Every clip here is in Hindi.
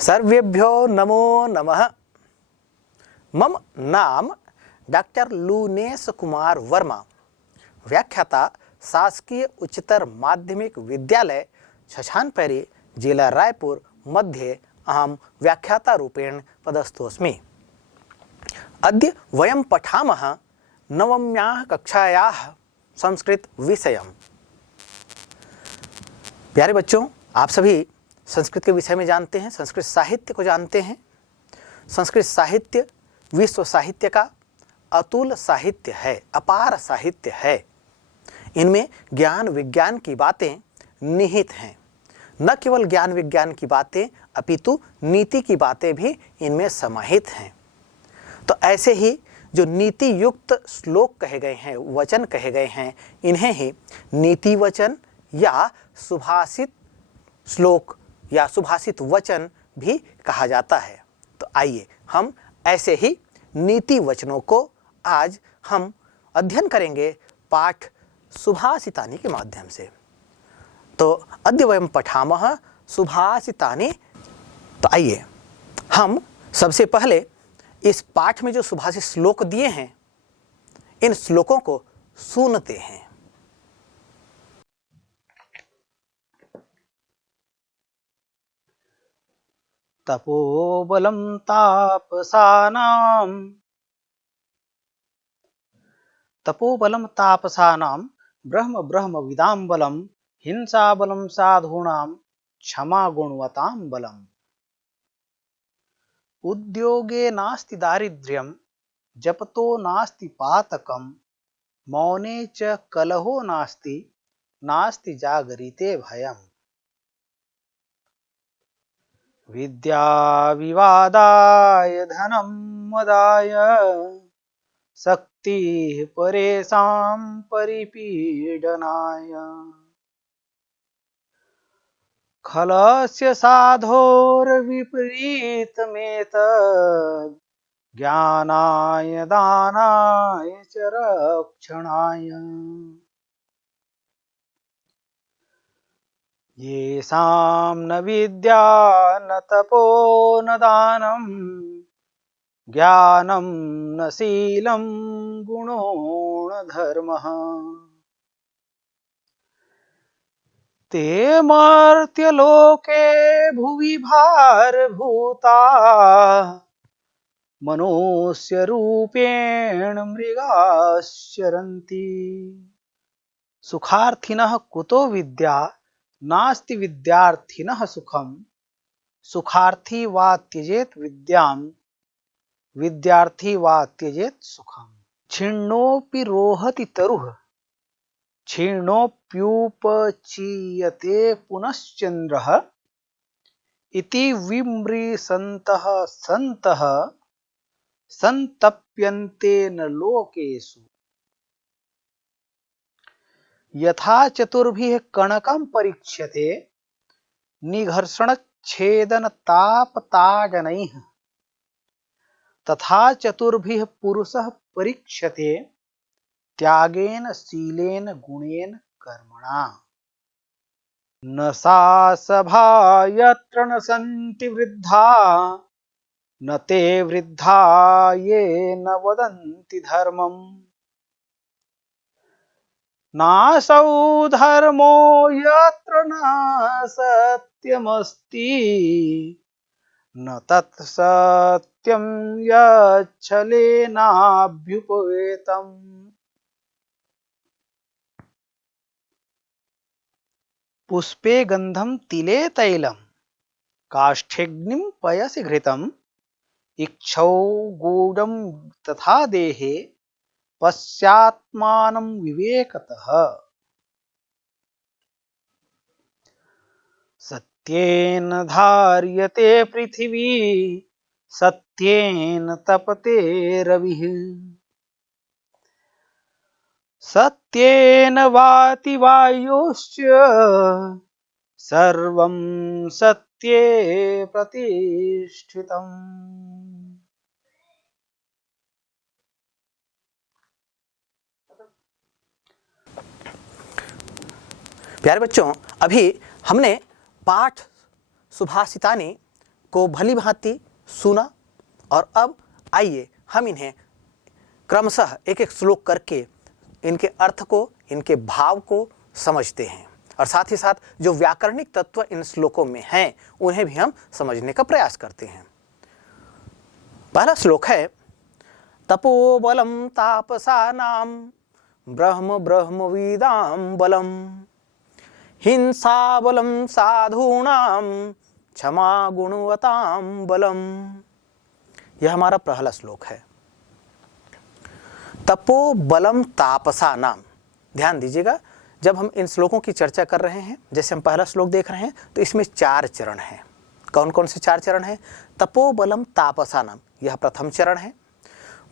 सर्वेभ्यो नमो नमः। मम नाम डॉक्टर लूनेश कुमार वर्मा, व्याख्याता, शासकीय उच्चतर माध्यमिक विद्यालय छछानपैरी, जिला रायपुर मध्ये अहं व्याख्याता रूपेण पदस्थोऽस्मि। अद्य वयं पठामः नवम्याः कक्षायाः संस्कृत विषयम्। प्यारे बच्चों, आप सभी संस्कृत के विषय में जानते हैं, संस्कृत साहित्य को जानते हैं। संस्कृत साहित्य विश्व साहित्य का अतुल साहित्य है, अपार साहित्य है। इनमें ज्ञान विज्ञान की बातें निहित हैं। न केवल ज्ञान विज्ञान की बातें अपितु नीति की बातें भी इनमें समाहित हैं। तो ऐसे ही जो नीति युक्त श्लोक कहे गए हैं, वचन कहे गए हैं, इन्हें ही नीति वचन या सुभाषित श्लोक या सुभाषित वचन भी कहा जाता है। तो आइए हम ऐसे ही नीति वचनों को आज हम अध्ययन करेंगे पाठ सुभाषितानि के माध्यम से। तो अद्य वयं पठामः सुभाषितानि। तो आइए हम सबसे पहले इस पाठ में जो सुभाषित श्लोक दिए हैं, इन श्लोकों को सुनते हैं। तपोबलं तापसानां ब्रह्म ब्रह्मविदां बलं हिंसाबलं साधूनां क्षमा गुणवतां बलम्। उद्योगे नास्ति दारिद्र्यं जपतो नास्ति पातकं मौने च कलहो नास्ति जागरिते भयम्। विद्या विवादाय धनं मदाय शक्तिः परेषां परिपीडनाय। खलस्य साधोर्विपरीतमेतद् ज्ञानाय दानाय च रक्षणाय। येषां न विद्या न तपो न दानं ज्ञानं न शीलं गुणो न धर्मः। ते मर्त्यलोके भुवि भारभूता मनुष्यरूपेण मृगाश्चरन्ति। सुखार्थिनः कुतो विद्या नास्ति विद्यार्थिनः सुखं सुखार्थी वा त्यजेत विद्यां विद्यार्थी वा त्यजेत सुखम। क्षीणोऽपि रोहति तरुः क्षीणोऽप्युपचीयते पुनश्चन्द्रः इति विमृशन्तः सन्तः सन्तप्यन्ते न लोकेषु। यथा चतुर्भिः कणकं परीक्ष्यते निघर्षणच्छेदन तापताडनैः तथा चतुर्भिः पुरुषः परीक्ष्यते त्यागेन शीलेन गुणेन कर्मणा। न सा सभा यत्र न सन्ति वृद्धा न ते वृद्धा ये न वदन्ति धर्मम्। नासौ धर्मो यत्र न सत्यमस्ति न तत् सत्यं यच्छलेनाभ्युपवेतम्। पुष्पे गन्धं तिले तैलं काष्ठेऽग्निं पयसि घृतम् इक्षौ गूढं तथा देहे पश्यात्मानं विवेकतः। सत्येन धार्यते पृथिवी सत्येन तपते रविः सत्येन वाति वायुश्च सर्वं सत्ये प्रतिष्ठितम्। प्यारे बच्चों, अभी हमने पाठ सुभाषितानि को भली भांति सुना और अब आइए हम इन्हें क्रमशः एक एक श्लोक करके इनके अर्थ को, इनके भाव को समझते हैं और साथ ही साथ जो व्याकरणिक तत्व इन श्लोकों में हैं उन्हें भी हम समझने का प्रयास करते हैं। पहला श्लोक है तपोबलम तापसानाम ब्रह्म ब्रह्मविदाम बलम हिंसा बलम साधूनाम क्षमा गुणवताम बलम। यह हमारा पहला श्लोक है। तपो बलम तापसा नाम। ध्यान दीजिएगा, जब हम इन श्लोकों की चर्चा कर रहे हैं, जैसे हम पहला श्लोक देख रहे हैं, तो इसमें 4 चरण हैं। कौन कौन से 4 चरण हैं? तपो बलम तापसा नाम, यह प्रथम चरण है।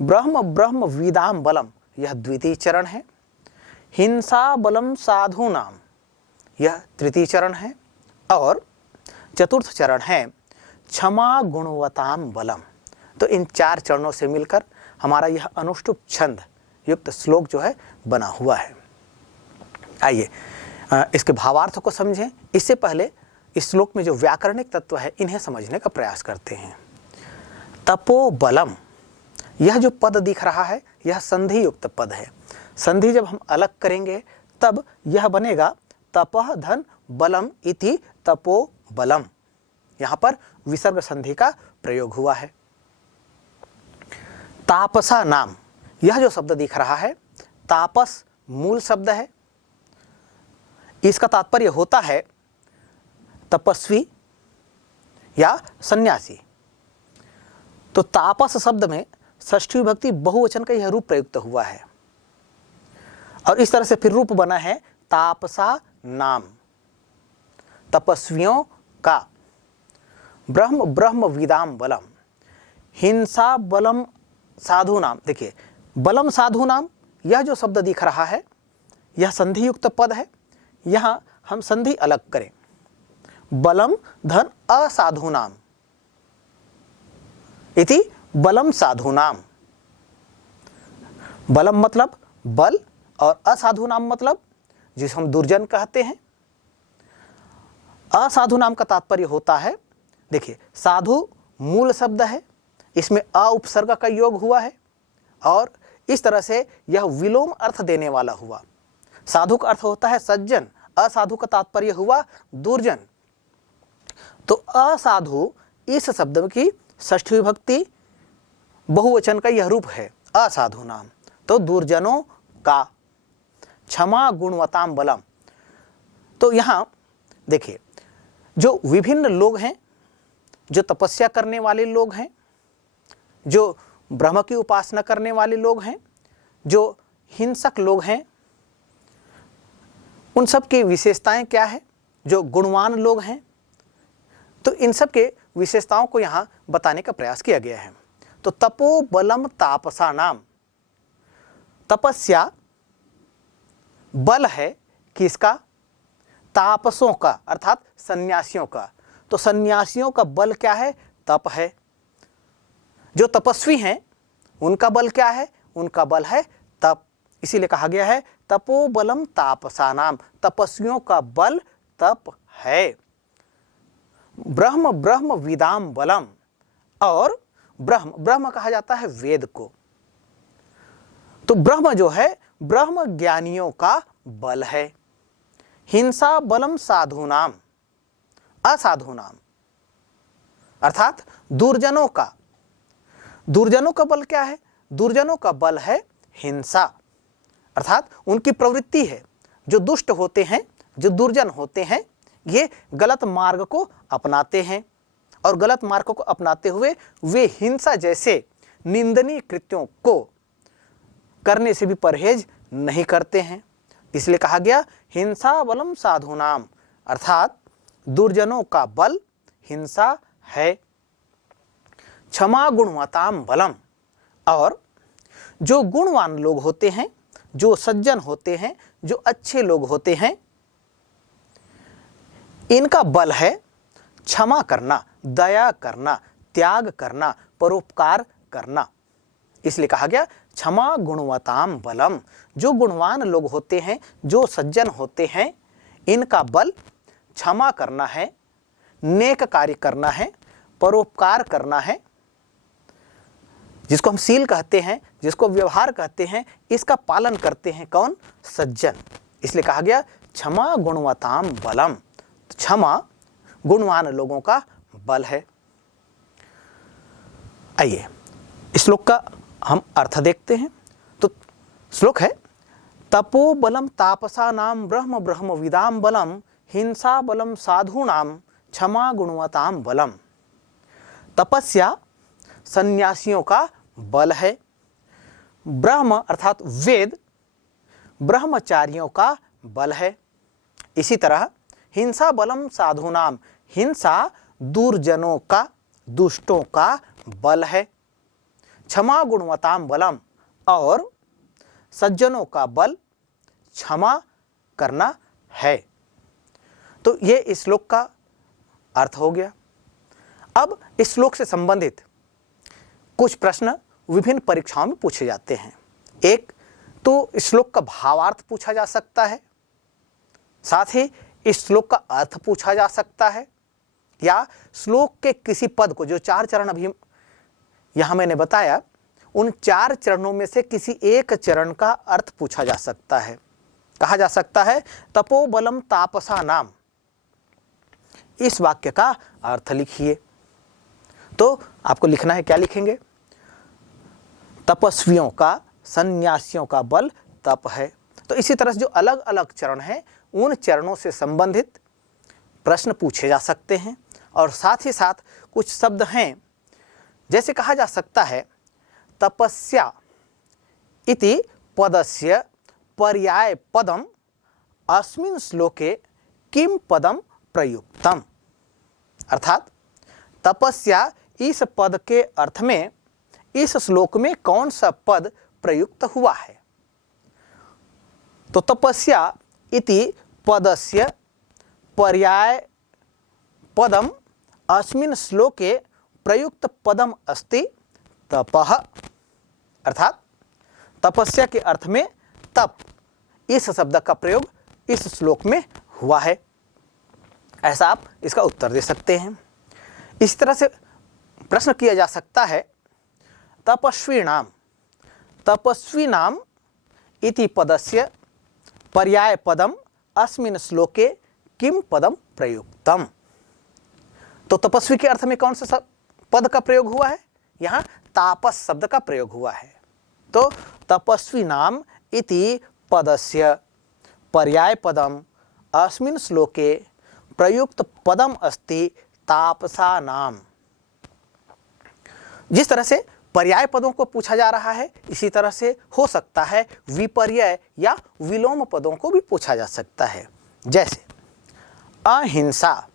ब्रह्म ब्रह्म विदाम बलम, यह द्वितीय चरण है। हिंसा बलम साधु नाम, यह तृतीय चरण है। और चतुर्थ चरण है क्षमा गुणवताम बलम। तो इन 4 चरणों से मिलकर हमारा यह अनुष्टुप छंद युक्त श्लोक जो है बना हुआ है। आइए इसके भावार्थ को समझें। इससे पहले इस श्लोक में जो व्याकरणिक तत्व है इन्हें समझने का प्रयास करते हैं। तपो बलम, यह जो पद दिख रहा है यह संधि युक्त पद है। संधि जब हम अलग करेंगे तब यह बनेगा तपः धन बलम इति तपो बलम। यहाँ पर विसर्ग संधि का प्रयोग हुआ है। तापसा नाम, यह जो शब्द दिख रहा है तापस मूल शब्द है। इसका तात्पर्य होता है तपस्वी या सन्यासी। तो तापस शब्द में षष्ठी विभक्ति बहुवचन का यह रूप प्रयुक्त हुआ है और इस तरह से फिर रूप बना है तापसा नाम, तपस्वियों का। ब्रह्म ब्रह्म विदाम बलम, हिंसा बलम साधु नाम। देखिए बलम साधु नाम, यह जो शब्द दिख रहा है यह संधि युक्त पद है। यहाँ हम संधि अलग करें, बलम धन असाधु नाम इति बलम साधु नाम। बलम मतलब बल और असाधु नाम मतलब जिसे हम दुर्जन कहते हैं। असाधु नाम का तात्पर्य होता है, देखिए साधु मूल शब्द है, इसमें अ उपसर्ग का योग हुआ है और इस तरह से यह विलोम अर्थ देने वाला हुआ। साधु का अर्थ होता है सज्जन, असाधु का तात्पर्य हुआ दुर्जन। तो असाधु इस शब्द की षष्ठी विभक्ति बहुवचन का यह रूप है असाधु नाम। तो दुर्जनों का। क्षमा गुणवताम बलम, तो यहाँ देखिए जो विभिन्न लोग हैं, जो तपस्या करने वाले लोग हैं, जो ब्रह्म की उपासना करने वाले लोग हैं, जो हिंसक लोग हैं, उन सब की विशेषताएं क्या है? जो गुणवान लोग हैं, तो इन सब के विशेषताओं को यहाँ बताने का प्रयास किया गया है। तो तपो बलम तापसा नाम, तपस्या बल है किसका? तापसों का अर्थात सन्यासियों का। तो सन्यासियों का बल क्या है? तप है। जो तपस्वी हैं उनका बल क्या है? उनका बल है तप। इसीलिए कहा गया है तपो बलम तापसा नाम, तपस्वियों का बल तप है। ब्रह्म ब्रह्म विदाम बलम, और ब्रह्म ब्रह्म कहा जाता है वेद को। तो ब्रह्म जो है ब्रह्म ज्ञानियों का बल है। हिंसा बलम साधुनाम, असाधुनाम अर्थात दुर्जनों का। दुर्जनों का बल क्या है? दुर्जनों का बल है हिंसा, अर्थात उनकी प्रवृत्ति है। जो दुष्ट होते हैं, जो दुर्जन होते हैं, ये गलत मार्ग को अपनाते हैं और गलत मार्ग को अपनाते हुए वे हिंसा जैसे निंदनीय कृत्यों को करने से भी परहेज नहीं करते हैं। इसलिए कहा गया हिंसा बलम साधुनाम, अर्थात दुर्जनों का बल हिंसा है। क्षमा गुणवताम बलम, और जो गुणवान लोग होते हैं, जो सज्जन होते हैं, जो अच्छे लोग होते हैं, इनका बल है क्षमा करना, दया करना, त्याग करना, परोपकार करना। इसलिए कहा गया क्षमा गुणवताम बलम। जो गुणवान लोग होते हैं, जो सज्जन होते हैं, इनका बल क्षमा करना है, नेक कार्य करना है, परोपकार करना है, जिसको हम शील कहते हैं, जिसको व्यवहार कहते हैं, इसका पालन करते हैं कौन? सज्जन। इसलिए कहा गया क्षमा गुणवताम बलम। क्षमा गुणवान लोगों का बल है। आइए श्लोक का हम अर्थ देखते हैं। तो श्लोक है, तपो बलम तापसा नाम ब्रह्म ब्रह्म विदाम बलम हिंसा बलम साधूनाम क्षमा गुणवताम बलम। तपस्या सन्यासियों का बल है, ब्रह्म अर्थात वेद ब्रह्मचारियों का बल है। इसी तरह हिंसा बलम साधूनाम, हिंसा दुर्जनों का, दुष्टों का बल है। क्षमा गुणवताम बलम, और सज्जनों का बल क्षमा करना है। तो ये इस श्लोक का अर्थ हो गया। अब इस श्लोक से संबंधित कुछ प्रश्न विभिन्न परीक्षाओं में पूछे जाते हैं। एक तो इस श्लोक का भावार्थ पूछा जा सकता है, साथ ही इस श्लोक का अर्थ पूछा जा सकता है, या श्लोक के किसी पद को, जो 4 चरण अभी यहां मैंने बताया, उन 4 चरणों में से किसी एक चरण का अर्थ पूछा जा सकता है। कहा जा सकता है तपो बलम तापसा नाम, इस वाक्य का अर्थ लिखिए। तो आपको लिखना है, क्या लिखेंगे? तपस्वियों का, सन्यासियों का बल तप है। तो इसी तरह से जो अलग अलग चरण हैं, उन चरणों से संबंधित प्रश्न पूछे जा सकते हैं। और साथ ही साथ कुछ शब्द हैं, जैसे कहा जा सकता है तपस्या इति पदस्य पर्याय पदम अस्मिन् श्लोके किम पदम प्रयुक्तम। अर्थात तपस्या इस पद के अर्थ में इस श्लोक में कौन सा पद प्रयुक्त हुआ है। तो तपस्या इति पदस्य पर्याय पदम अस्मिन् श्लोके प्रयुक्त पदम अस्ति तपः। अर्थात तपस्या के अर्थ में तप, इस शब्द का प्रयोग इस श्लोक में हुआ है। ऐसा आप इसका उत्तर दे सकते हैं। इस तरह से प्रश्न किया जा सकता है तपस्वीनाम, तपस्वीनाम इति पदस्य पर्याय पदम अस्मिन् श्लोके किम पदम प्रयुक्तम। तो तपस्वी के अर्थ में कौन सा पद का प्रयोग हुआ है? यहाँ तापस शब्द का प्रयोग हुआ है। तो तपस्वीनाम इति पदस्य पर्याय पदम अस्मिन् श्लोके प्रयुक्त पदम अस्ति तापसा नाम। जिस तरह से पर्याय पदों को पूछा जा रहा है, इसी तरह से हो सकता है विपर्यय या विलोम पदों को भी पूछा जा सकता है। जैसे अहिंसा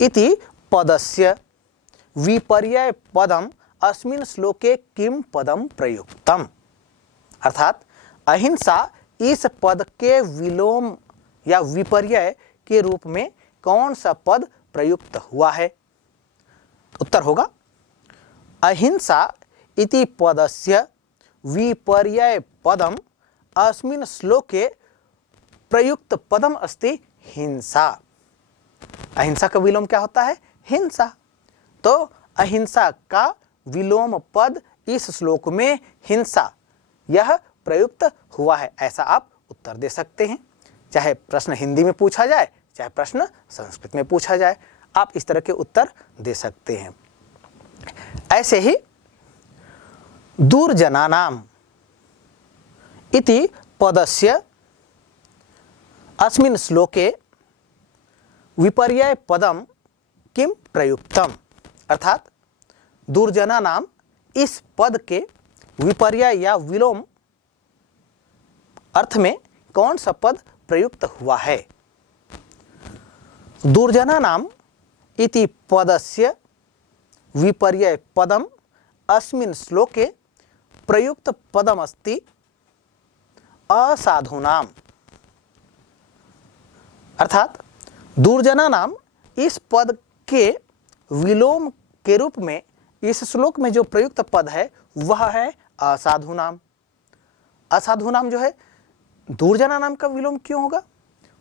इति पदस्य विपर्यय पदम अस्मिन् श्लोके किम पदम प्रयुक्तम। अर्थात अहिंसा इस पद के विलोम या विपर्यय के रूप में कौन सा पद प्रयुक्त हुआ है? उत्तर होगा अहिंसा इति पदस्य विपर्यय पदम अस्मिन् श्लोके प्रयुक्त पदम अस्ति हिंसा। अहिंसा का विलोम क्या होता है? हिंसा। तो अहिंसा का विलोम पद इस श्लोक में हिंसा, यह प्रयुक्त हुआ है। ऐसा आप उत्तर दे सकते हैं। चाहे प्रश्न हिंदी में पूछा जाए, चाहे प्रश्न संस्कृत में पूछा जाए, आप इस तरह के उत्तर दे सकते हैं। ऐसे ही दुर्जनानाम इति पदस्य अस्मिन् श्लोके विपर्यय पदम किम प्रयुक्तम। अर्थात दुर्जना नाम इस पद के विपर्यय या विलोम अर्थ में कौन सा पद प्रयुक्त हुआ है? दुर्जना नाम इति पदस्य विपर्यय पदम अस्मिन् श्लोके प्रयुक्त पदम अस्ति असाधूनाम। अर्थात दुर्जना नाम इस पद के विलोम के रूप में इस श्लोक में जो प्रयुक्त पद है वह है असाधु नाम। असाधु नाम जो है, दुर्जना नाम का विलोम क्यों होगा?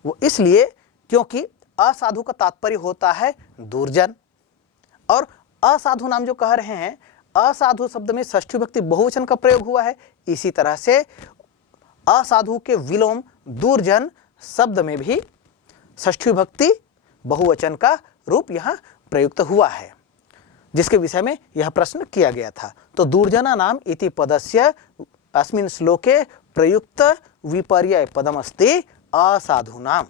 वो इसलिए क्योंकि असाधु का तात्पर्य होता है दुर्जन, और असाधु नाम जो कह रहे हैं, असाधु शब्द में षष्ठी विभक्ति बहुवचन का प्रयोग हुआ है। इसी तरह से असाधु के विलोम दूरजन शब्द में भी षष्ठी विभक्ति बहुवचन का रूप यहाँ प्रयुक्त हुआ है, जिसके विषय में यह प्रश्न किया गया था। तो दूरजना नाम इति पदस्य अस्मिन् श्लोके प्रयुक्त विपर्यय पदमस्ति असाधु नाम।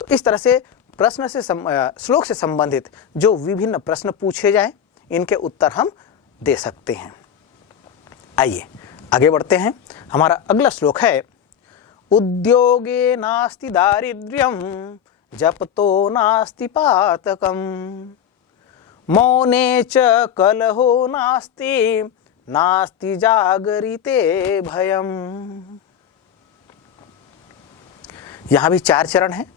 तो इस तरह से प्रश्न से श्लोक से संबंधित जो विभिन्न प्रश्न पूछे जाएं, इनके उत्तर हम दे सकते हैं। आइए आगे बढ़ते हैं। हमारा अगला श्लोक है उद्योगे नास्ति दारिद्र्यम जपतो नास्ति पातकम मौने च कलहो नास्ति नास्ति जागरिते भयम। यहां भी 4 चरण हैं,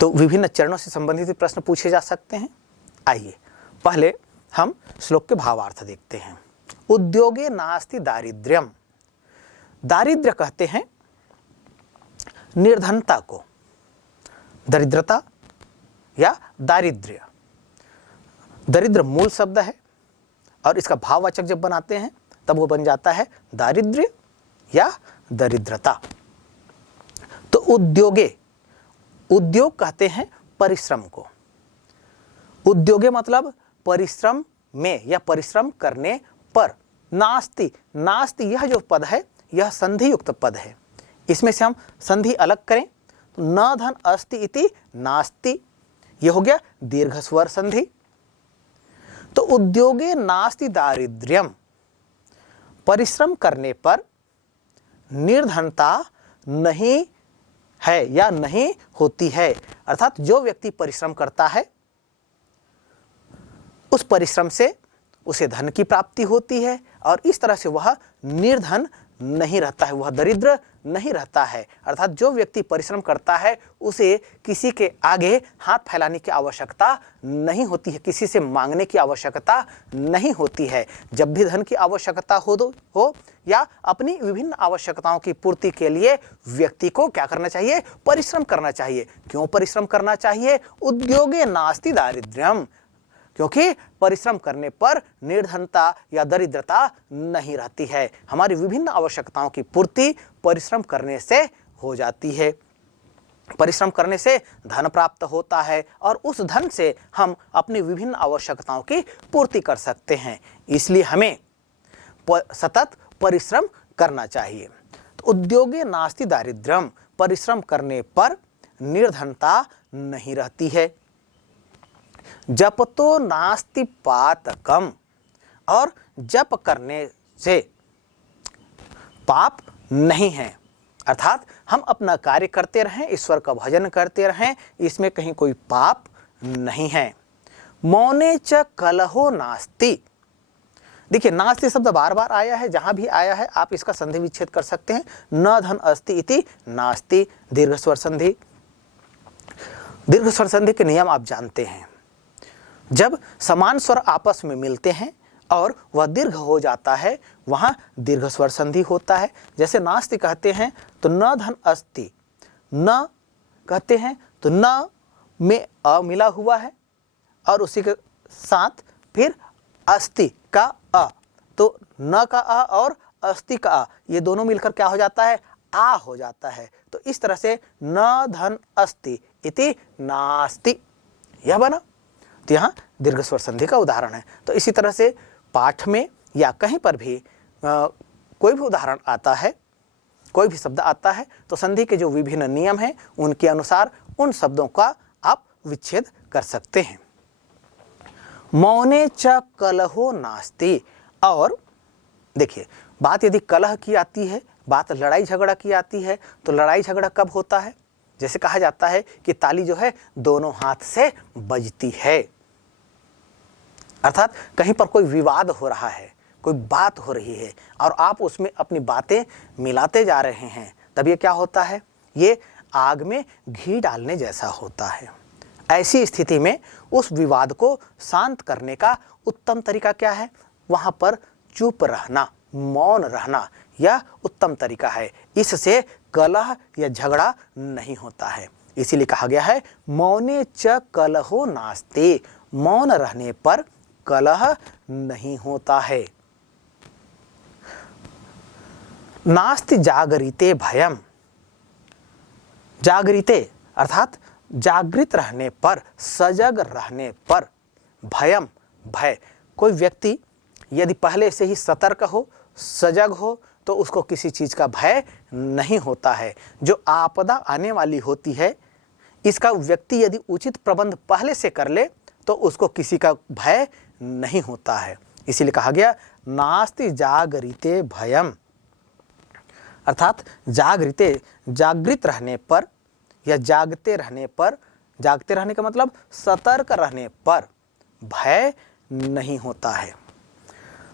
तो विभिन्न चरणों से संबंधित प्रश्न पूछे जा सकते हैं। आइए पहले हम श्लोक के भावार्थ देखते हैं। उद्योगे नास्ति दारिद्र्यम, दारिद्र्य कहते हैं निर्धनता को, दरिद्रता या दारिद्र्य। दरिद्र मूल शब्द है और इसका भाववाचक जब बनाते हैं तब वो बन जाता है दारिद्र्य या दरिद्रता। तो उद्योगे, उद्योग कहते हैं परिश्रम को। उद्योगे मतलब परिश्रम में या परिश्रम करने पर। नास्ति, नास्ति यह जो पद है यह संधि युक्त पद है। इसमें से हम संधि अलग करें तो न धन अस्ति इति नास्ति, यह हो गया दीर्घ स्वर संधि। तो उद्योगे नास्ति दारिद्र्यम, परिश्रम करने पर निर्धनता नहीं है या नहीं होती है। अर्थात जो व्यक्ति परिश्रम करता है उस परिश्रम से उसे धन की प्राप्ति होती है और इस तरह से वह निर्धन नहीं रहता है, वह दरिद्र नहीं रहता है। अर्थात जो व्यक्ति परिश्रम करता है उसे किसी के आगे हाथ फैलाने की आवश्यकता नहीं होती है, किसी से मांगने की आवश्यकता नहीं होती है। जब भी धन की आवश्यकता हो या अपनी विभिन्न आवश्यकताओं की पूर्ति के लिए व्यक्ति को क्या करना चाहिए? परिश्रम करना चाहिए। क्यों परिश्रम करना चाहिए? उद्योगे नास्ति दारिद्र्यम, क्योंकि परिश्रम करने पर निर्धनता या दरिद्रता नहीं रहती है। हमारी विभिन्न आवश्यकताओं की पूर्ति परिश्रम करने से हो जाती है। परिश्रम करने से धन प्राप्त होता है और उस धन से हम अपनी विभिन्न आवश्यकताओं की पूर्ति कर सकते हैं। इसलिए हमें सतत परिश्रम करना चाहिए। तो उद्योगे नास्ति दारिद्र्यम, परिश्रम करने पर निर्धनता नहीं रहती है। जपतो नास्ति पातकम, और जप करने से पाप नहीं है। अर्थात हम अपना कार्य करते रहें, ईश्वर का भजन करते रहें, इसमें कहीं कोई पाप नहीं है। मौने च कलहो नास्ति, देखिए नास्ति शब्द बार बार आया है, जहां भी आया है आप इसका संधि विच्छेद कर सकते हैं। न धन अस्ति इति नास्ति, दीर्घ स्वर संधि। दीर्घ स्वर संधि के नियम आप जानते हैं। जब समान स्वर आपस में मिलते हैं और वह दीर्घ हो जाता है, वहां दीर्घ स्वर संधि होता है। जैसे नास्ति कहते हैं तो न धन अस्ति, न कहते हैं तो न में अ मिला हुआ है और उसी के साथ फिर अस्ति का अ, तो न का अ और अस्ति का अ, ये दोनों मिलकर क्या हो जाता है? आ हो जाता है। तो इस तरह से न धन अस्ति इति नास्ति, यह बना। तो यहाँ दीर्घ स्वर संधि का उदाहरण है। तो इसी तरह से पाठ में या कहीं पर भी कोई भी उदाहरण आता है, कोई भी शब्द आता है, तो संधि के जो विभिन्न नियम हैं उनके अनुसार उन शब्दों का आप विच्छेद कर सकते हैं। मौने च कलहो नास्ति, और देखिए बात यदि कलह की आती है, बात लड़ाई झगड़ा की आती है, तो लड़ाई झगड़ा कब होता है? जैसे कहा जाता है कि ताली जो है दोनों हाथ से बजती है। अर्थात कहीं पर कोई विवाद हो रहा है, कोई बात हो रही है और आप उसमें अपनी बातें मिलाते जा रहे हैं, तब ये क्या होता है? ये आग में घी डालने जैसा होता है। ऐसी स्थिति में उस विवाद को शांत करने का उत्तम तरीका क्या है? वहां पर चुप रहना, मौन रहना, यह उत्तम तरीका है। इससे कलह या झगड़ा नहीं होता है। इसीलिए कहा गया है मौने च कलहो नास्ते, मौन रहने पर कलह नहीं होता है। नास्ति जागरिते भयम, जागरिते अर्थात जागृत रहने पर, सजग रहने पर, भयम भय। कोई व्यक्ति यदि पहले से ही सतर्क हो, सजग हो, तो उसको किसी चीज का भय नहीं होता है। जो आपदा आने वाली होती है, इसका व्यक्ति यदि उचित प्रबंध पहले से कर ले तो उसको किसी का भय नहीं होता है। इसीलिए कहा गया नास्ति जागरिते भयम, अर्थात जागृते, जागृत रहने पर या जागते रहने पर, जागते रहने का मतलब सतर्क रहने पर भय नहीं होता है।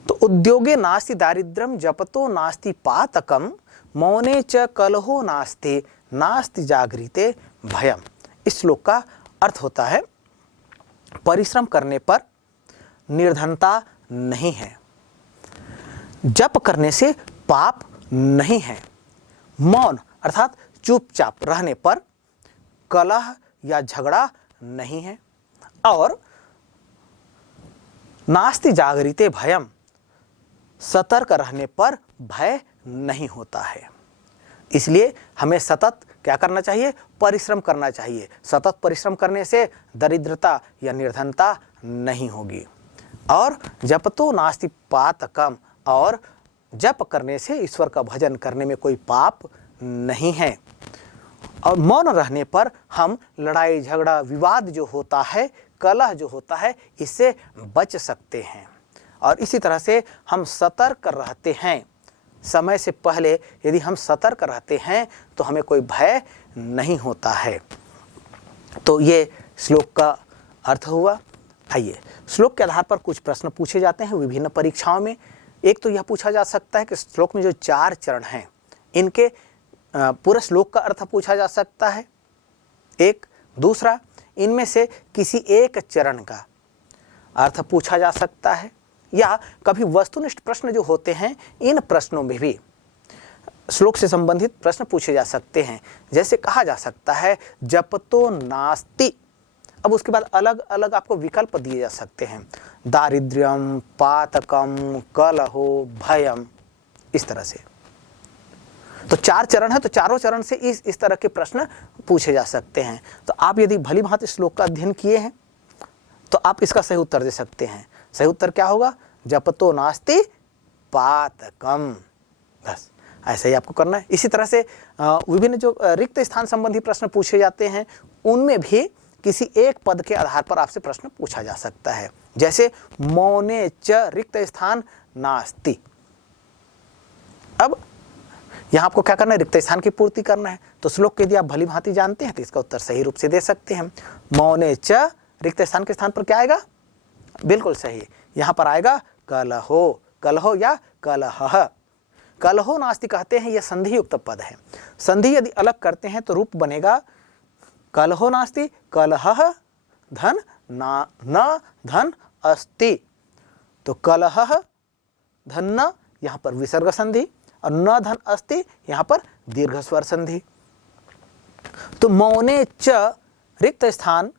तो उद्योगे नास्ति दारिद्र्यम जपतो नास्ति पातकम मौने च कलहो नास्ते नास्ति जागृते भयम। इस श्लोक का अर्थ होता है परिश्रम करने पर निर्धनता नहीं है, जप करने से पाप नहीं है, मौन अर्थात चुपचाप रहने पर कलह या झगड़ा नहीं है, और नास्ति जागृते भयम, सतर्क रहने पर भय नहीं होता है। इसलिए हमें सतत क्या करना चाहिए? परिश्रम करना चाहिए। सतत परिश्रम करने से दरिद्रता या निर्धनता नहीं होगी। और जपतो नास्ति पातकम, और जप करने से, ईश्वर का भजन करने में कोई पाप नहीं है। और मौन रहने पर हम लड़ाई झगड़ा विवाद जो होता है, कलह जो होता है, इससे बच सकते हैं। और इसी तरह से हम सतर्क रहते हैं, समय से पहले यदि हम सतर्क रहते हैं तो हमें कोई भय नहीं होता है। तो ये श्लोक का अर्थ हुआ। आइए, श्लोक के आधार पर कुछ प्रश्न पूछे जाते हैं विभिन्न परीक्षाओं में। एक तो यह पूछा जा सकता है कि श्लोक में जो 4 चरण हैं, इनके पूरा श्लोक का अर्थ पूछा जा सकता है। एक दूसरा, इनमें से किसी एक चरण का अर्थ पूछा जा सकता है, या कभी वस्तुनिष्ठ प्रश्न जो होते हैं, इन प्रश्नों में भी श्लोक से संबंधित प्रश्न पूछे जा सकते हैं। जैसे कहा जा सकता है जपतो नास्ति, अब उसके बाद अलग अलग आपको विकल्प दिए जा सकते हैं, दारिद्र्यम, पातकम, कलहो, भयम, इस तरह से। तो 4 चरण है, तो चारों चरण से इस तरह के प्रश्न पूछे जा सकते हैं। तो आप यदि भली भांति श्लोक का अध्ययन किए हैं तो आप इसका सही उत्तर दे सकते हैं। सही उत्तर क्या होगा? जपतो नास्ति पातकम। बस ऐसे ही आपको करना है। इसी तरह से विभिन्न जो रिक्त स्थान संबंधी प्रश्न पूछे जाते हैं, उनमें भी किसी एक पद के आधार पर आपसे प्रश्न पूछा जा सकता है। जैसे मौने च रिक्त स्थान नास्ति। अब यहाँ आपको क्या करना है? रिक्त स्थान की पूर्ति करना है। तो श्लोक के यदि आप भली भांति जानते हैं तो इसका उत्तर सही रूप से दे सकते हैं। मौने च, रिक्त स्थान के स्थान पर क्या आएगा? बिल्कुल सही, यहाँ पर आएगा कलहो, कलहो या कलह। कलहो नास्ति कहते हैं, यह संधि युक्त पद है। संधि यदि अलग करते हैं तो रूप बनेगा कलहो नास्ति कलह धन ना न धन अस्ति। तो कलह धन न, यहाँ पर विसर्ग संधि, और न धन अस्ति यहाँ पर दीर्घ स्वर संधि। तो मौने च रिक्त स्थान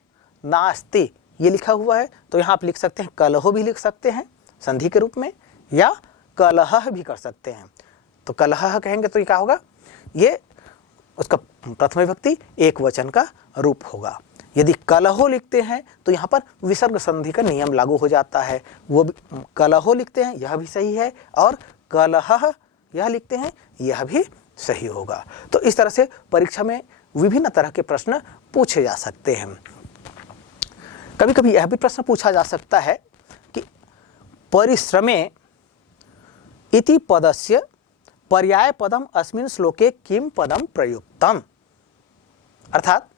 नास्ति ये लिखा हुआ है, तो यहाँ आप लिख सकते हैं कलहो भी लिख सकते हैं संधि के रूप में, या कलह भी कर सकते हैं। तो कलह कहेंगे तो ये क्या होगा? ये उसका प्रथम विभक्ति एक वचन का रूप होगा। यदि कलहो लिखते हैं तो यहाँ पर विसर्ग संधि का नियम लागू हो जाता है। वो भी कलहो लिखते हैं, यह भी सही है, और कलह यह लिखते हैं, यह भी सही होगा। तो इस तरह से परीक्षा में विभिन्न तरह के प्रश्न पूछे जा सकते हैं। कभी कभी यह भी प्रश्न पूछा जा सकता है कि परिश्रमे इति पदस्य पर्याय पदम अस्मिन् श्लोके किम पदम प्रयुक्तम। अर्थात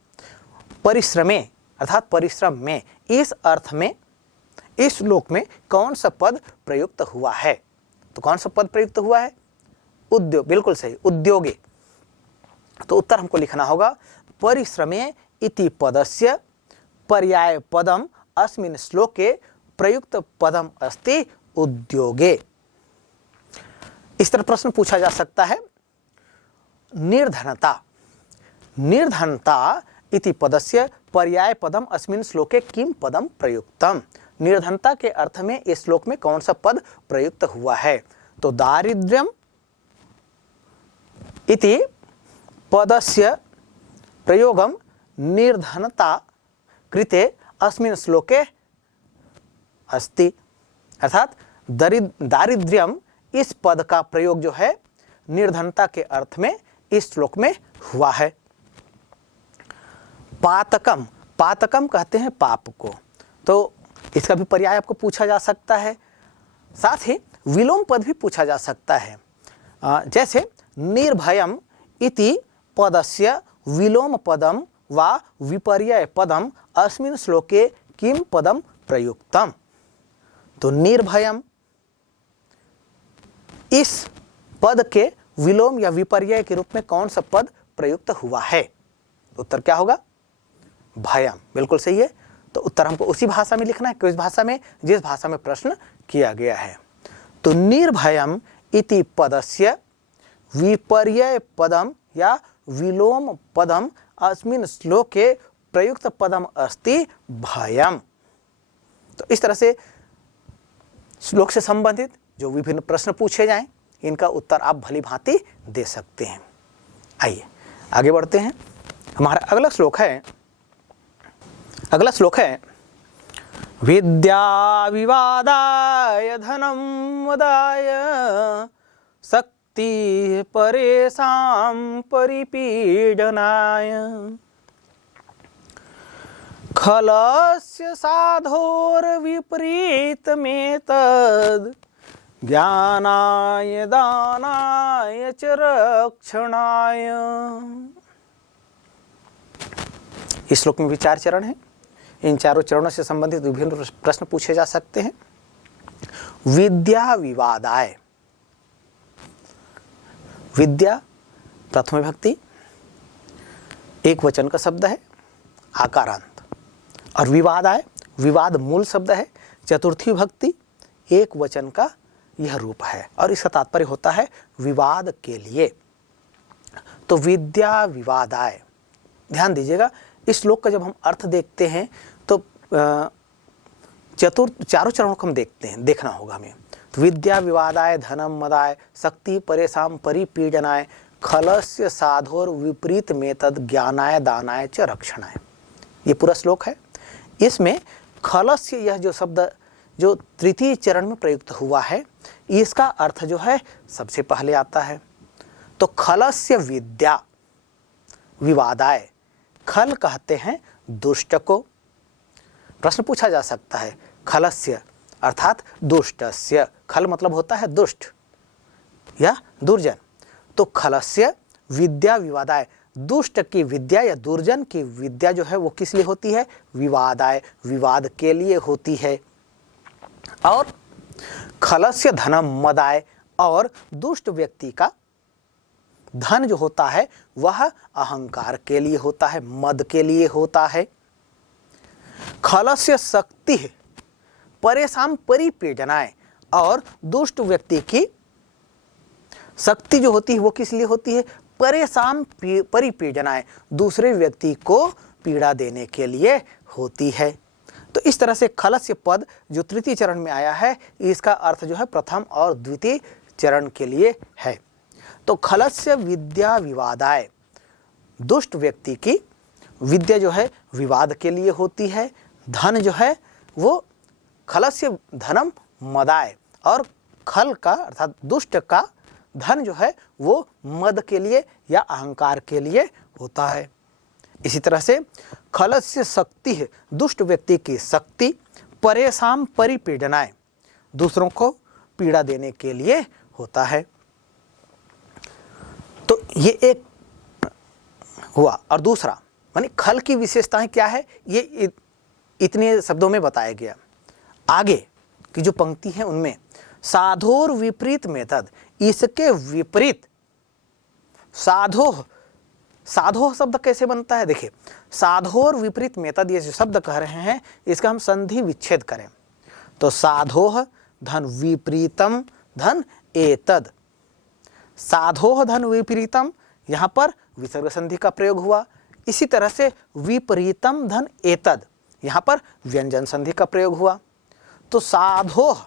परिश्रमे अर्थात परिश्रम में, इस अर्थ में इस श्लोक में कौन सा पद प्रयुक्त हुआ है? तो कौन सा पद प्रयुक्त हुआ है? उद्योग, बिल्कुल सही, उद्योगे। तो उत्तर हमको लिखना होगा परिश्रमे इति पदस्य पर्याय पदम अस्मिन् श्लोके प्रयुक्त पदम अस्ति उद्योगे। इस तरह प्रश्न पूछा जा सकता है निर्धनता। निर्धनता इति पदस्य पर्याय पदम अस्मिन् श्लोके किम पदम प्रयुक्तम। निर्धनता के अर्थ में इस श्लोक में कौन सा पद प्रयुक्त हुआ है? तो दारिद्र्यम इति पदस्य प्रयोगम निर्धनता कृते अस्मिन् श्लोके अस्ति। अर्थात दारिद्र्यम इस पद का प्रयोग जो है निर्धनता के अर्थ में इस श्लोक में हुआ है। पातकम, पातकम कहते हैं पाप को, तो इसका भी पर्याय आपको पूछा जा सकता है। साथ ही विलोम पद भी पूछा जा सकता है, जैसे निर्भयम इति पदस्य विलोम पदम वा विपर्यय पदम अस्मिन् श्लोके किम पदम प्रयुक्तम। तो निर्भयम इस पद के विलोम या विपर्यय के रूप में कौन सा पद प्रयुक्त हुआ है? उत्तर क्या होगा? भयम। बिल्कुल सही है। तो उत्तर हमको उसी भाषा में लिखना है, किस भाषा में? जिस भाषा में प्रश्न किया गया है। तो निर्भयम इति पदस्य विपर्यय पदम या विलोम पदम अस्मिन् श्लोके प्रयुक्त पदम अस्ति भयम। तो इस तरह से श्लोक से संबंधित जो विभिन्न प्रश्न पूछे जाएं, इनका उत्तर आप भली भांति दे सकते हैं। आइए आगे बढ़ते हैं। हमारा अगला श्लोक है विद्या विवादाय धनम मदाय शक्ति परेशान परिपीडनाय खलस्य साधोर विपरीतमेतद् ज्ञानाय दानाय च रक्षणाय। इस श्लोक में भी 4 चरण हैं। इन चारों चरणों से संबंधित विभिन्न प्रश्न पूछे जा सकते हैं। विद्या विवादाय, विद्या प्रथम विभक्ति, एक वचन का शब्द है, आकारांत। और विवादाय, विवाद मूल शब्द है, चतुर्थी विभक्ति, एक वचन का यह रूप है और इसका तात्पर्य होता है विवाद के लिए। तो विद्या विवादाय, ध्यान दीजिएगा, इस श्लोक का जब हम अर्थ देखते हैं तो चारों चरणों को हम देखना होगा हमें। तो विद्या विवादाय धनम मदाय शक्ति परेशान परिपीडनाय खलस्य साधोर विपरीत मेतद ज्ञानाय दानाय च रक्षणाय। ये पूरा श्लोक है। इसमें खलस्य यह जो शब्द जो तृतीय चरण में प्रयुक्त हुआ है, इसका अर्थ जो है सबसे पहले आता है। तो खलस्य विद्या विवादाय, खल कहते हैं दुष्ट को। प्रश्न पूछा जा सकता है खलस्य अर्थात दुष्टस्य, खल मतलब होता है दुष्ट या दुर्जन। तो खलस्य विद्या विवादाय, दुष्ट की विद्या या दुर्जन की विद्या जो है वो किस लिए होती है? विवादाय, विवाद के लिए होती है। और खलस्य धनम मदाय, और दुष्ट व्यक्ति का धन जो होता है वह अहंकार के लिए होता है, मद के लिए होता है। खलस्य शक्ति परेशान परिपीडनाय, और दुष्ट व्यक्ति की शक्ति जो होती है वो किस लिए होती है? परेशान परिपीडनाय, दूसरे व्यक्ति को पीड़ा देने के लिए होती है। तो इस तरह से खलस्य पद जो तृतीय चरण में आया है, इसका अर्थ जो है प्रथम और द्वितीय चरण के लिए है। तो खलस्य विद्या विवादाय, दुष्ट व्यक्ति की विद्या जो है विवाद के लिए होती है, धन जो है वो खलस्य धनम मदाय, और खल का अर्थात दुष्ट का धन जो है वो मद के लिए या अहंकार के लिए होता है। इसी तरह से खलस्य शक्ति है, दुष्ट व्यक्ति की शक्ति, परेशान परिपीडनाय, दूसरों को पीड़ा देने के लिए होता है। तो ये एक हुआ। और दूसरा माने खल की विशेषताएं क्या है, ये इतने शब्दों में बताया गया। आगे की जो पंक्ति है उनमें साधोर विपरीत मेतद, इसके विपरीत साधोह, साधोह शब्द कैसे बनता है? देखिए, साधोर विपरीत मेतद ये जो शब्द कह रहे हैं इसका हम संधि विच्छेद करें तो साधोह धन विपरीतम धन एतद, साधोह धन विपरीतम, यहाँ पर विसर्ग संधि का प्रयोग हुआ। इसी तरह से विपरीतम धन एतद, यहाँ पर व्यंजन संधि का प्रयोग हुआ। तो साधोह,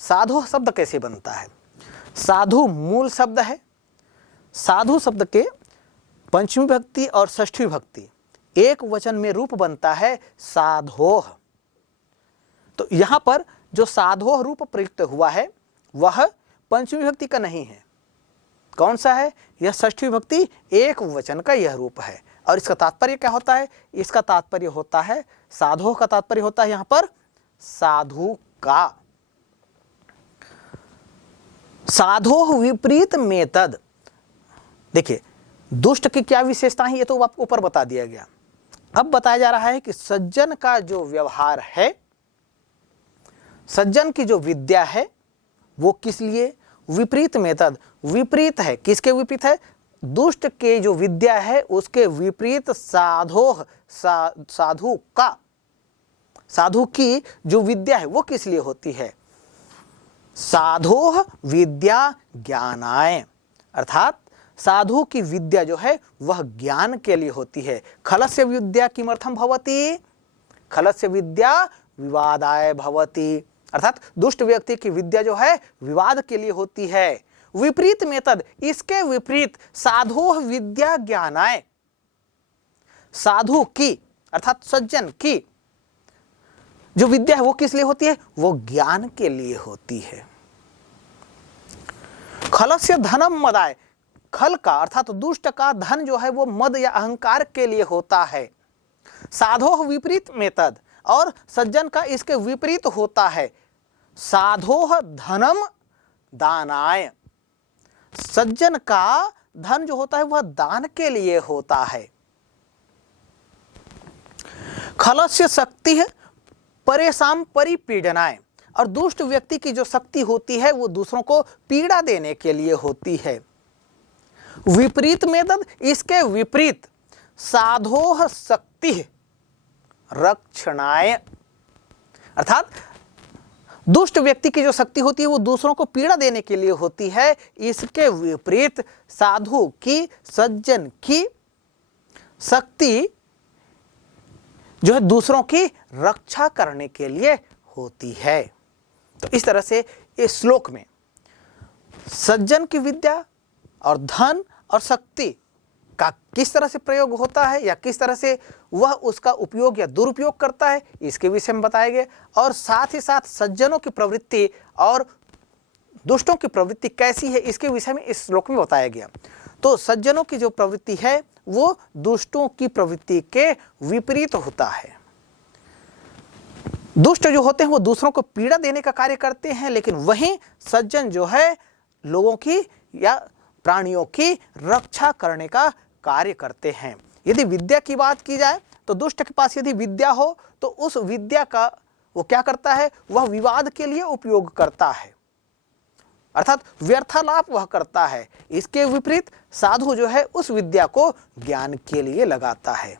साधोह शब्द कैसे बनता है? साधु मूल शब्द है। साधु शब्द के पंचमी विभक्ति और षष्ठी विभक्ति एक वचन में रूप बनता है साधोह। तो यहाँ पर जो साधोह रूप प्रयुक्त हुआ है वह पंचमी विभक्ति का नहीं है। कौन सा है? यह षष्ठी विभक्ति एक वचन का यह रूप है। और इसका तात्पर्य क्या होता है? इसका तात्पर्य होता है, साधोह का तात्पर्य होता है यहाँ पर साधु का। साधोह विपरीत मेतद। देखिए दुष्ट की क्या विशेषता है ये तो आपको ऊपर बता दिया गया। अब बताया जा रहा है कि सज्जन का जो व्यवहार है, सज्जन की जो विद्या है वो किस लिए? विपरीत मेतद। विपरीत है, किसके विपरीत है? दुष्ट के जो विद्या है उसके विपरीत साधोह, साधु का, साधु की जो विद्या है वो किस लिए होती है? साधोह विद्या ज्ञानाय, अर्थात साधु की विद्या जो है वह ज्ञान के लिए होती है। खलस्य विद्या किमर्थम भवति? खलस्य विद्या विवादाय भवति, अर्थात दुष्ट व्यक्ति की विद्या जो है विवाद के लिए होती है। विपरीत मेतद, इसके विपरीत साधोह विद्या ज्ञानाय, साधु की अर्थात सज्जन की जो विद्या है वो किस लिए होती है? वो ज्ञान के लिए होती है। खलस्य धनम मदाय, खल का अर्थात दुष्ट का धन जो है वो मद या अहंकार के लिए होता है। साधोह विपरीत मेतद, और सज्जन का इसके विपरीत होता है साधोह धनम दानाय, सज्जन का धन जो होता है वह दान के लिए होता है। खलस्य शक्ति है परेशान परिपीडनाय, और दुष्ट व्यक्ति की जो शक्ति होती है वो दूसरों को पीड़ा देने के लिए होती है। विपरीत मेतद, इसके विपरीत साधोह शक्ति रक्षणाय, अर्थात दुष्ट व्यक्ति की जो शक्ति होती है वो दूसरों को पीड़ा देने के लिए होती है। इसके विपरीत साधु की, सज्जन की शक्ति जो है दूसरों की रक्षा करने के लिए होती है। तो इस तरह से इस श्लोक में सज्जन की विद्या और धन और शक्ति का किस तरह से प्रयोग होता है या किस तरह से वह उसका उपयोग या दुरुपयोग करता है इसके विषय में बताया गया, और साथ ही साथ सज्जनों की प्रवृत्ति और दुष्टों की प्रवृत्ति कैसी है इसके विषय में इस श्लोक में बताया गया। तो सज्जनों की जो प्रवृत्ति है वो दुष्टों की प्रवृत्ति के विपरीत होता है। दुष्ट जो होते हैं वो दूसरों को पीड़ा देने का कार्य करते हैं, लेकिन वहीं सज्जन जो है लोगों की या प्राणियों की रक्षा करने का कार्य करते हैं। यदि विद्या की बात की जाए तो दुष्ट के पास यदि विद्या हो तो उस विद्या का वो क्या करता है? वह विवाद के लिए उपयोग करता है, अर्थात व्यर्थालाप वह करता है। इसके विपरीत साधु जो है उस विद्या को ज्ञान के लिए लगाता है।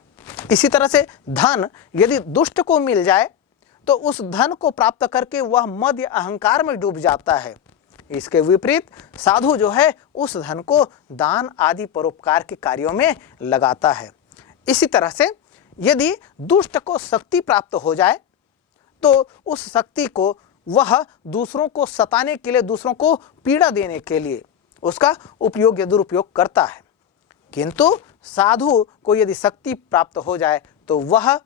इसी तरह से धन यदि दुष्ट को मिल जाए तो उस धन को प्राप्त करके वह मद या अहंकार में डूब जाता है। इसके विपरीत साधु जो है उस धन को दान आदि परोपकार के कार्यों में लगाता है। इसी तरह से यदि दुष्ट को शक्ति प्राप्त हो जाए तो उस शक्ति को वह दूसरों को सताने के लिए, दूसरों को पीड़ा देने के लिए उसका उपयोग या दुरुपयोग करता है। किंतु साधु को यदि शक्ति प्राप्त हो जाए तो वह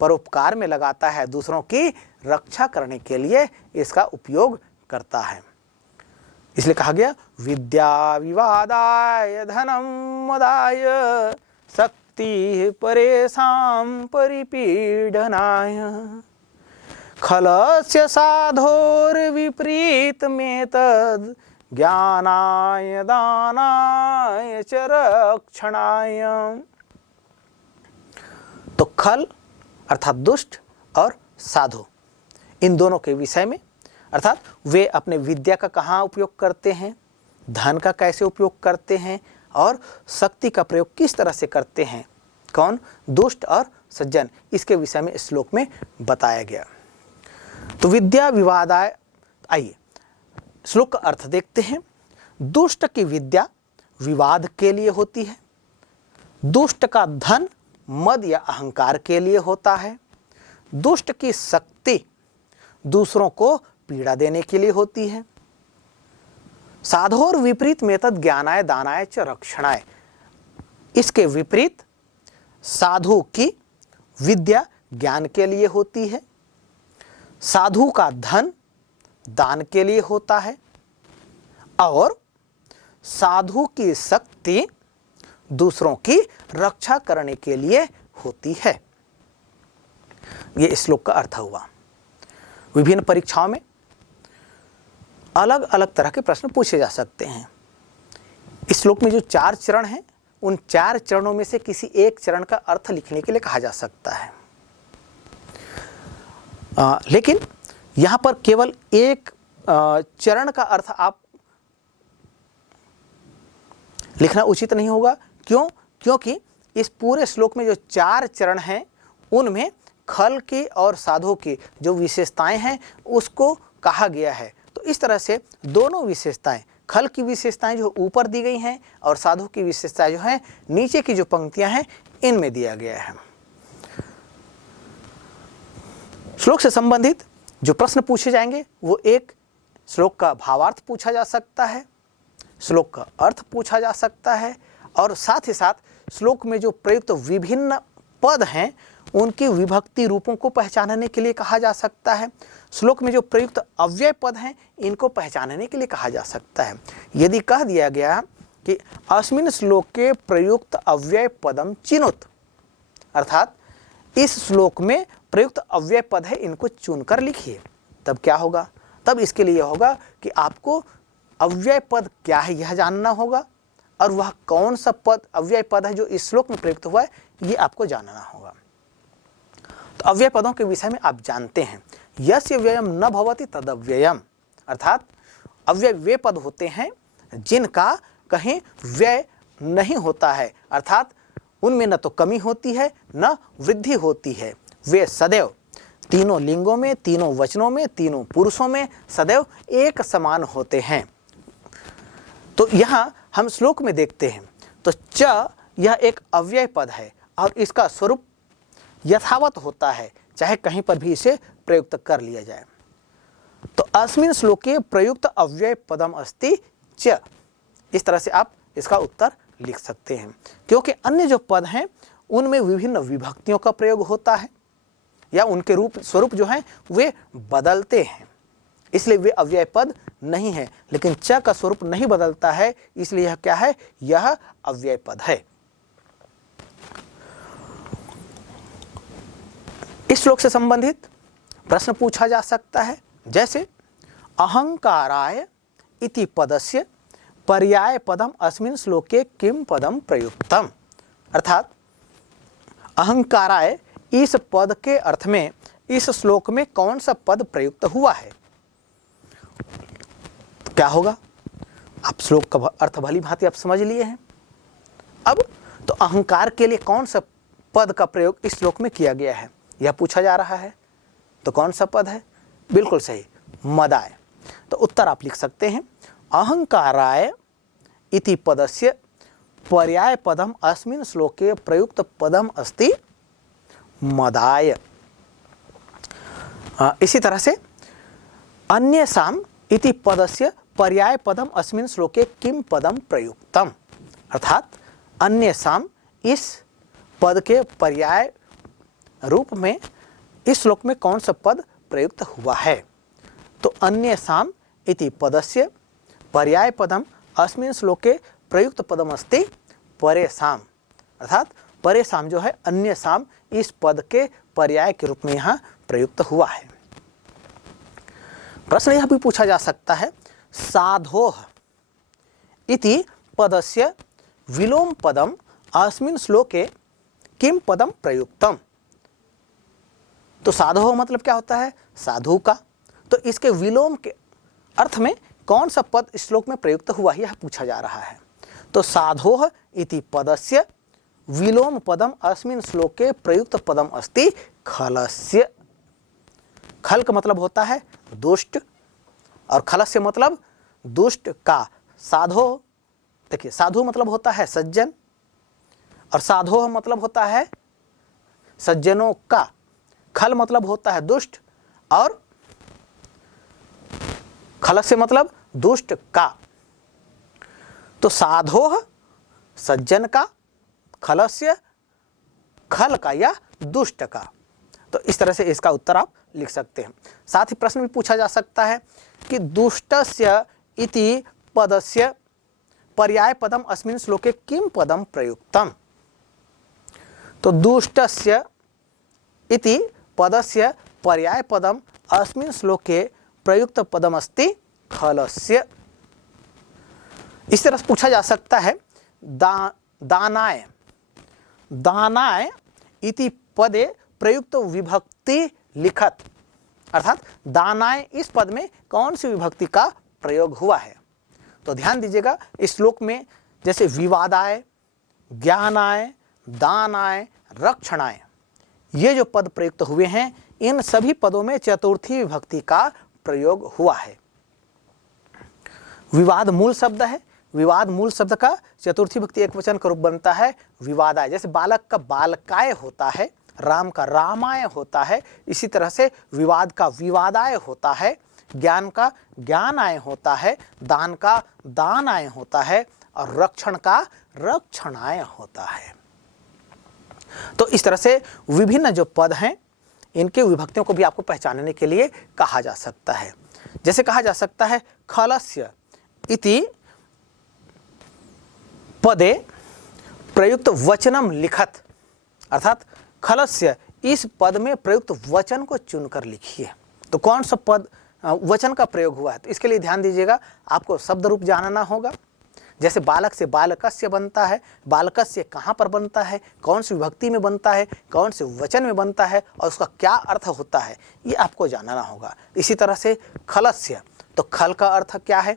परोपकार में लगाता है, दूसरों की रक्षा करने के लिए इसका उपयोग करता है। इसलिए कहा गया विद्या विवादाय धनम मदाय शक्ति परेशान परिपीडनाय खलस्य साधोर विपरीत मेतद ज्ञानाय दानाय च रक्षणाय। तो खल अर्थात दुष्ट और साधु इन दोनों के विषय में, अर्थात वे अपने विद्या का कहाँ उपयोग करते हैं, धन का कैसे उपयोग करते हैं और शक्ति का प्रयोग किस तरह से करते हैं, कौन? दुष्ट और सज्जन, इसके विषय में इस श्लोक में बताया गया। तो विद्या विवादाय, आइए श्लोक का अर्थ देखते हैं। दुष्ट की विद्या विवाद के लिए होती है, दुष्ट का धन मद या अहंकार के लिए होता है। दुष्ट की शक्ति दूसरों को पीड़ा देने के लिए होती है। साधोर विपरीत में तद ज्ञानाय दानाय च रक्षणाय। इसके विपरीत साधु की विद्या ज्ञान के लिए होती है। साधु का धन दान के लिए होता है और साधु की शक्ति दूसरों की रक्षा करने के लिए होती है। यह श्लोक का अर्थ हुआ। विभिन्न परीक्षाओं में अलग अलग तरह के प्रश्न पूछे जा सकते हैं। इस श्लोक में जो 4 चरण हैं, उन 4 चरणों में से किसी एक चरण का अर्थ लिखने के लिए कहा जा सकता है। लेकिन यहां पर केवल एक चरण का अर्थ आप लिखना उचित नहीं होगा। क्यों? क्योंकि इस पूरे श्लोक में जो 4 चरण हैं, उनमें खल की और साधु की जो विशेषताएं हैं उसको कहा गया है। तो इस तरह से दोनों विशेषताएं, खल की विशेषताएं जो ऊपर दी गई हैं और साधु की विशेषताएं जो हैं नीचे की जो पंक्तियां हैं इनमें दिया गया है। श्लोक से संबंधित जो प्रश्न पूछे जाएंगे वो एक श्लोक का भावार्थ पूछा जा सकता है, श्लोक का अर्थ पूछा जा सकता है और साथ ही साथ श्लोक में जो प्रयुक्त विभिन्न पद हैं उनकी विभक्ति रूपों को पहचानने के लिए कहा जा सकता है। श्लोक में जो प्रयुक्त अव्यय पद हैं इनको पहचानने के लिए कहा जा सकता है। यदि कह दिया गया कि अस्मिन् श्लोके प्रयुक्त अव्यय पदम चिनुत, अर्थात इस श्लोक में प्रयुक्त अव्यय पद है, इनको चुनकर लिखिए, तब क्या होगा? तब इसके लिए होगा कि आपको अव्यय पद क्या है यह जानना होगा और वह कौन सा पद अव्यय पद है जो इस श्लोक में प्रयुक्त हुआ है ये आपको जानना होगा। तो अव्यय पदों के विषय में आप जानते हैं, यस्य व्ययम न भवति तदव्ययम, अर्थात अव्यय वे पद होते हैं जिनका कहीं व्यय नहीं होता है, अर्थात उनमें न तो कमी होती है न वृद्धि होती है। वे सदैव तीनों लिंगों में, तीनों वचनों में, तीनों पुरुषों में सदैव एक समान होते हैं। तो यहाँ हम श्लोक में देखते हैं तो च यह एक अव्यय पद है और इसका स्वरूप यथावत होता है, चाहे कहीं पर भी इसे प्रयुक्त कर लिया जाए। तो अस्मिन् श्लोके प्रयुक्त अव्यय पदम अस्ति च, इस तरह से आप इसका उत्तर लिख सकते हैं। क्योंकि अन्य जो पद हैं उनमें विभिन्न विभक्तियों का प्रयोग होता है या उनके रूप स्वरूप जो हैं वे बदलते हैं, इसलिए वे अव्यय पद नहीं है। लेकिन च का स्वरूप नहीं बदलता है, इसलिए यह क्या है? यह अव्यय पद है। इस श्लोक से संबंधित प्रश्न पूछा जा सकता है, जैसे अहंकाराय इति पदस्य पर्याय पदम अस्मिन् श्लोके किम पदम प्रयुक्तम, अर्थात अहंकाराय इस पद के अर्थ में इस श्लोक में कौन सा पद प्रयुक्त हुआ है? तो क्या होगा? आप श्लोक का अर्थ भली भांति आप समझ लिए हैं। अब तो अहंकार के लिए कौन सा पद का प्रयोग इस श्लोक में किया गया है यह पूछा जा रहा है। तो कौन सा पद है? बिल्कुल सही, मदाय। तो उत्तर आप लिख सकते हैं, अहंकाराय इति पदस्य पर्याय पदम अस्मिन् श्लोके प्रयुक्त पदम अस्ति मदाय। इसी तरह से अन्यसाम इति पदस्य पर्याय पदम अस्मिन् श्लोके किम पदम प्रयुक्तम, अर्थात अन्यसाम इस पद के पर्याय रूप में इस श्लोक में कौन सा पद प्रयुक्त हुआ है? तो अन्यसाम इति पदस्य पर्याय पदम अस्मिन् श्लोके प्रयुक्त पदम अस्ति परेशाम, अर्थात परेशाम जो है अन्यसाम इस पद के पर्याय के रूप में यहाँ प्रयुक्त हुआ है। प्रश्न यह भी पूछा जा सकता है, साधोः इति पदस्य विलोम पदम अस्मिन् श्लोके किम पदम प्रयुक्तम। तो साधोः मतलब क्या होता है? साधु का। तो इसके विलोम के अर्थ में कौन सा पद इस श्लोक में प्रयुक्त हुआ यह पूछा जा रहा है। तो साधोः इति पदस्य विलोम पदम अस्मिन् श्लोके प्रयुक्त पदम अस्ति खलस्य। खल का मतलब होता है दुष्ट और खलस्य मतलब दुष्ट का। साधो, देखिए साधु मतलब होता है सज्जन और साधोह मतलब होता है सज्जनों का, खल मतलब होता है दुष्ट, और खलस्य मतलब दुष्ट का। तो साधोह सज्जन का, खलस्य खल का या दुष्ट का। तो इस तरह से इसका उत्तर आप लिख सकते हैं। साथ ही प्रश्न भी पूछा जा सकता है कि दुष्टस्य इति पदस्य पर्याय पदम अस्मिन् श्लोके किम पदम प्रयुक्तम। तो दुष्टस्य इति पदस्य पर्याय पदम अस्मिन् श्लोके प्रयुक्त पदम अस्ति खलस्य। इस तरह से पूछा जा सकता है दानाय, दानाय इति पदे प्रयुक्त विभक्ति लिखत, अर्थात दानाय इस पद में कौन सी विभक्ति का प्रयोग हुआ है। तो ध्यान दीजिएगा, इस श्लोक में जैसे विवादाय, ज्ञानाय, दानाय, रक्षणाय, ये जो पद प्रयुक्त हुए हैं, इन सभी पदों में चतुर्थी विभक्ति का प्रयोग हुआ है। विवाद मूल शब्द है, विवाद मूल शब्द का चतुर्थी विभक्ति एक वचन का रूप बनता है विवादाय। जैसे बालक का बालकाय होता है, राम का रामाय होता है, इसी तरह से विवाद का विवादाय होता है, ज्ञान का ज्ञानाय होता है, दान का दानाय होता है, और रक्षण का रक्षणाय होता है। तो इस तरह से विभिन्न जो पद हैं, इनके विभक्तियों को भी आपको पहचानने के लिए कहा जा सकता है। जैसे कहा जा सकता है खलस्य इति पदे प्रयुक्त वचनम लिखत, अर्थात खलस्य इस पद में प्रयुक्त वचन को चुनकर लिखिए। तो कौन सा पद वचन का प्रयोग हुआ है, तो इसके लिए ध्यान दीजिएगा, आपको शब्द रूप जानना होगा। जैसे बालक से बालकस्य बनता है, बालकस्य कहाँ पर बनता है, कौन सी विभक्ति में बनता है, कौन से वचन में बनता है, और उसका क्या अर्थ होता है, ये आपको जानना होगा। इसी तरह से खलस्य, तो खल का अर्थ क्या है,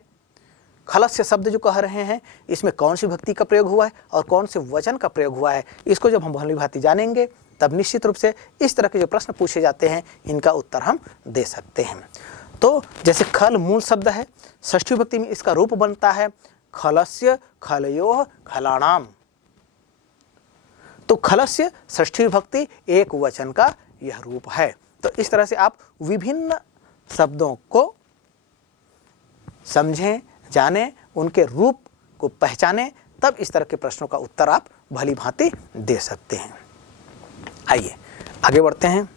खलस्य शब्द जो कह रहे हैं, इसमें कौन सी विभक्ति का प्रयोग हुआ है और कौन से वचन का प्रयोग हुआ है, इसको जब हम भली भांति जानेंगे तब निश्चित रूप से इस तरह के जो प्रश्न पूछे जाते हैं, इनका उत्तर हम दे सकते हैं। तो जैसे खल मूल शब्द है, षष्ठी विभक्ति में इसका रूप बनता है खलस्य खलयोः खलाणाम। तो खलस्य षष्ठी विभक्ति एक वचन का यह रूप है। तो इस तरह से आप विभिन्न शब्दों को समझें, जानें, उनके रूप को पहचानें, तब इस तरह के प्रश्नों का उत्तर आप भली भांति दे सकते हैं। आइए आगे बढ़ते हैं।